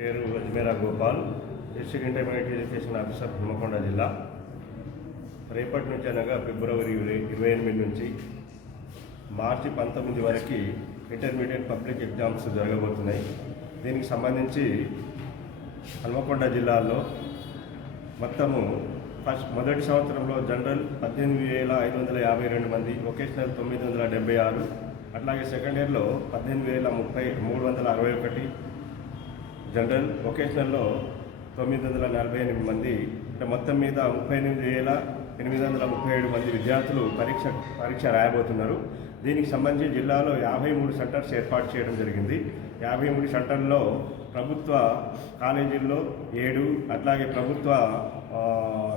పేరు Ajmera Gopal, district intermediate education officer, Hanamkonda జిల్లా. రేపటి నుంచి అనగా ఫిబ్రవరి 28 నుంచి మార్చి 19 వరకు ఇంటర్మీడియట్ పబ్లిక్ ఎగ్జామ్స్ జరగబోతున్నాయి. దీనికి సంబంధించి హన్మకొండ జిల్లాలో మొత్తము మొదటి సంవత్సరంలో జనరల్ 18,552 మంది, వొకేషనల్ 976, అట్లాగే సెకండ్ ఇయర్లో 18,361, జనరల్ వొకేషనల్లో 948 మంది, అంటే మొత్తం మీద 38,837 మంది విద్యార్థులు పరీక్ష రాయబోతున్నారు. దీనికి సంబంధించి జిల్లాలో 53 సెంటర్స్ ఏర్పాటు చేయడం జరిగింది. 53 సెంటర్లో ప్రభుత్వ కాలేజీల్లో 7, అట్లాగే ప్రభుత్వ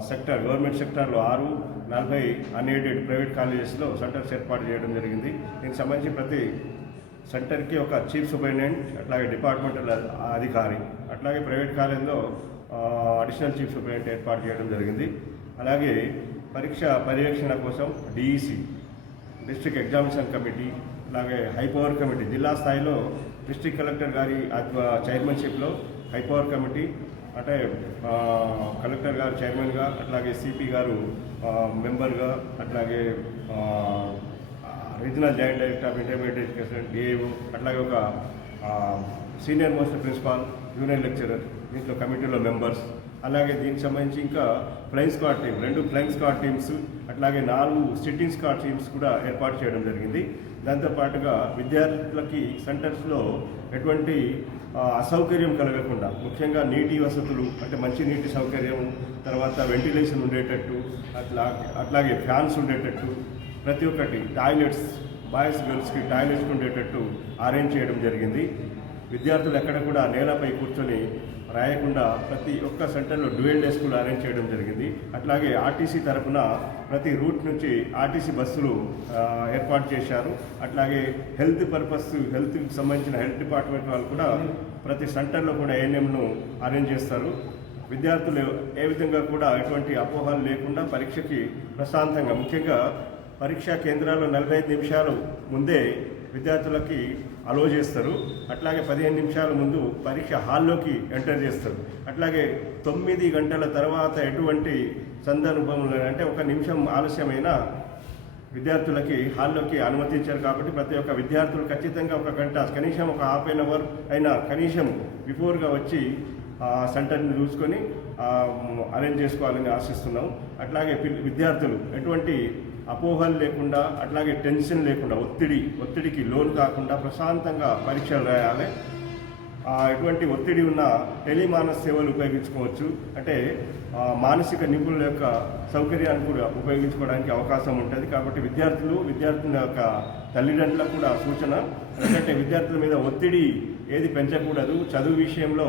సెక్టర్ గవర్నమెంట్ సెక్టార్లో 6, 40 అన్ఎయిడెడ్ ప్రైవేట్ కాలేజెస్లో సెంటర్స్ ఏర్పాటు చేయడం జరిగింది. దీనికి సంబంధించి ప్రతి సెంటర్కి ఒక చీఫ్ సూపరింటెండెంట్, అట్లాగే డిపార్ట్మెంటల్ అధికారి, అట్లాగే ప్రైవేట్ కాలేజీలో అడిషనల్ చీఫ్ సూపరింటెండెంట్ ఏర్పాటు చేయడం జరిగింది. అలాగే పరీక్ష పర్యవేక్షణ కోసం డిఈసి, డిస్ట్రిక్ట్ ఎగ్జామినేషన్ కమిటీ, అలాగే హైపవర్ కమిటీ, జిల్లా స్థాయిలో డిస్ట్రిక్ట్ కలెక్టర్ గారి చైర్మన్షిప్లో హైపవర్ కమిటీ, అంటే కలెక్టర్ గారు చైర్మన్గా, అట్లాగే సిపి గారు మెంబర్గా, అట్లాగే regional joint director of intermediate education DAO, అట్లాగే ఒక senior most principal, junior lecturer, దీంట్లో కమిటీలో మెంబర్స్, అలాగే దీనికి సంబంధించి ఇంకా flying squad team, 2 flying squad teams, అట్లాగే 4 సిట్టింగ్ స్క్వాడ్ టీమ్స్ కూడా ఏర్పాటు చేయడం జరిగింది. దాంతోపాటుగా విద్యార్థులకి సెంటర్స్లో ఎటువంటి అసౌకర్యం కలగకుండా, ముఖ్యంగా నీటి వసతులు, అంటే మంచి నీటి సౌకర్యం, తర్వాత వెంటిలేషన్ ఉండేటట్టు, అట్లాగే ఫ్యాన్స్ ఉండేటట్టు, ప్రతి ఒక్కటి టాయిలెట్స్, బాయ్స్ గర్ల్స్కి టాయిలెట్స్ ఉండేటట్టు అరేంజ్ చేయడం జరిగింది. విద్యార్థులు ఎక్కడ కూడా నేలపై కూర్చొని రాయకుండా ప్రతి ఒక్క సెంటర్లో డ్యూయల్ డెస్కులు అరేంజ్ చేయడం జరిగింది. అట్లాగే ఆర్టీసీ తరఫున ప్రతి రూట్ నుంచి ఆర్టీసీ బస్సులు ఏర్పాటు చేశారు. అట్లాగే హెల్త్కి సంబంధించిన హెల్త్ డిపార్ట్మెంట్ వాళ్ళు కూడా ప్రతి సెంటర్లో కూడా ఏఎన్ఎంను అరేంజ్ చేస్తారు. విద్యార్థులు ఏ విధంగా కూడా ఎటువంటి అపోహలు లేకుండా పరీక్షకి ప్రశాంతంగా, ముఖ్యంగా పరీక్షా కేంద్రాల్లో 45 నిమిషాలు ముందే విద్యార్థులకి అలో చేస్తారు. అట్లాగే 15 నిమిషాల ముందు పరీక్ష హాల్లోకి ఎంటర్ చేస్తారు. అట్లాగే 9 గంటల తర్వాత ఎటువంటి సందర్భంలో, అంటే 1 నిమిషం ఆలస్యమైన విద్యార్థులకి హాల్లోకి అనుమతించారు. కాబట్టి ప్రతి ఒక్క విద్యార్థులు ఖచ్చితంగా 1 గంట, కనీసం ఒక ½ అవర్ అయినా కనీసం బిఫోర్గా వచ్చి సెంటర్ని చూసుకొని అరేంజ్ చేసుకోవాలని ఆశిస్తున్నాం. అట్లాగే విద్యార్థులు ఎటువంటి అపోహలు లేకుండా, అట్లాగే టెన్షన్ లేకుండా, ఒత్తిడికి లోను కాకుండా ప్రశాంతంగా పరీక్షలు రాయాలి. ఎటువంటి ఒత్తిడి ఉన్న టెలిమానస సేవలు ఉపయోగించుకోవచ్చు, అంటే మానసిక నిపుణుల యొక్క సౌకర్యాన్ని కూడా ఉపయోగించుకోవడానికి అవకాశం ఉంటుంది. కాబట్టి విద్యార్థుల యొక్క తల్లిదండ్రులకు కూడా సూచన, ఎందుకంటే విద్యార్థుల మీద ఒత్తిడి ఏది పెంచకూడదు. చదువు విషయంలో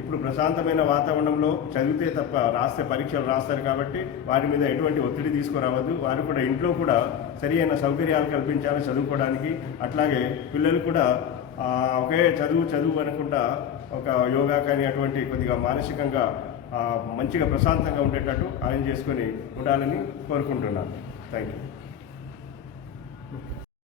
ఇప్పుడు ప్రశాంతమైన వాతావరణంలో చదివితే తప్ప రాస్తే పరీక్షలు రాస్తారు. కాబట్టి వారి మీద ఎటువంటి ఒత్తిడి తీసుకురావద్దు. వారు కూడా ఇంట్లో కూడా సరి అయిన సౌకర్యాలు కల్పించాలి చదువుకోవడానికి. అట్లాగే పిల్లలు కూడా ఒకే చదువు అనుకుంటా ఒక యోగా కానీ అటువంటి కొద్దిగా మానసికంగా మంచిగా ప్రశాంతంగా ఉండేటట్టు అరేంజ్ చేసుకొని ఉండాలని కోరుకుంటున్నాను. Thank you.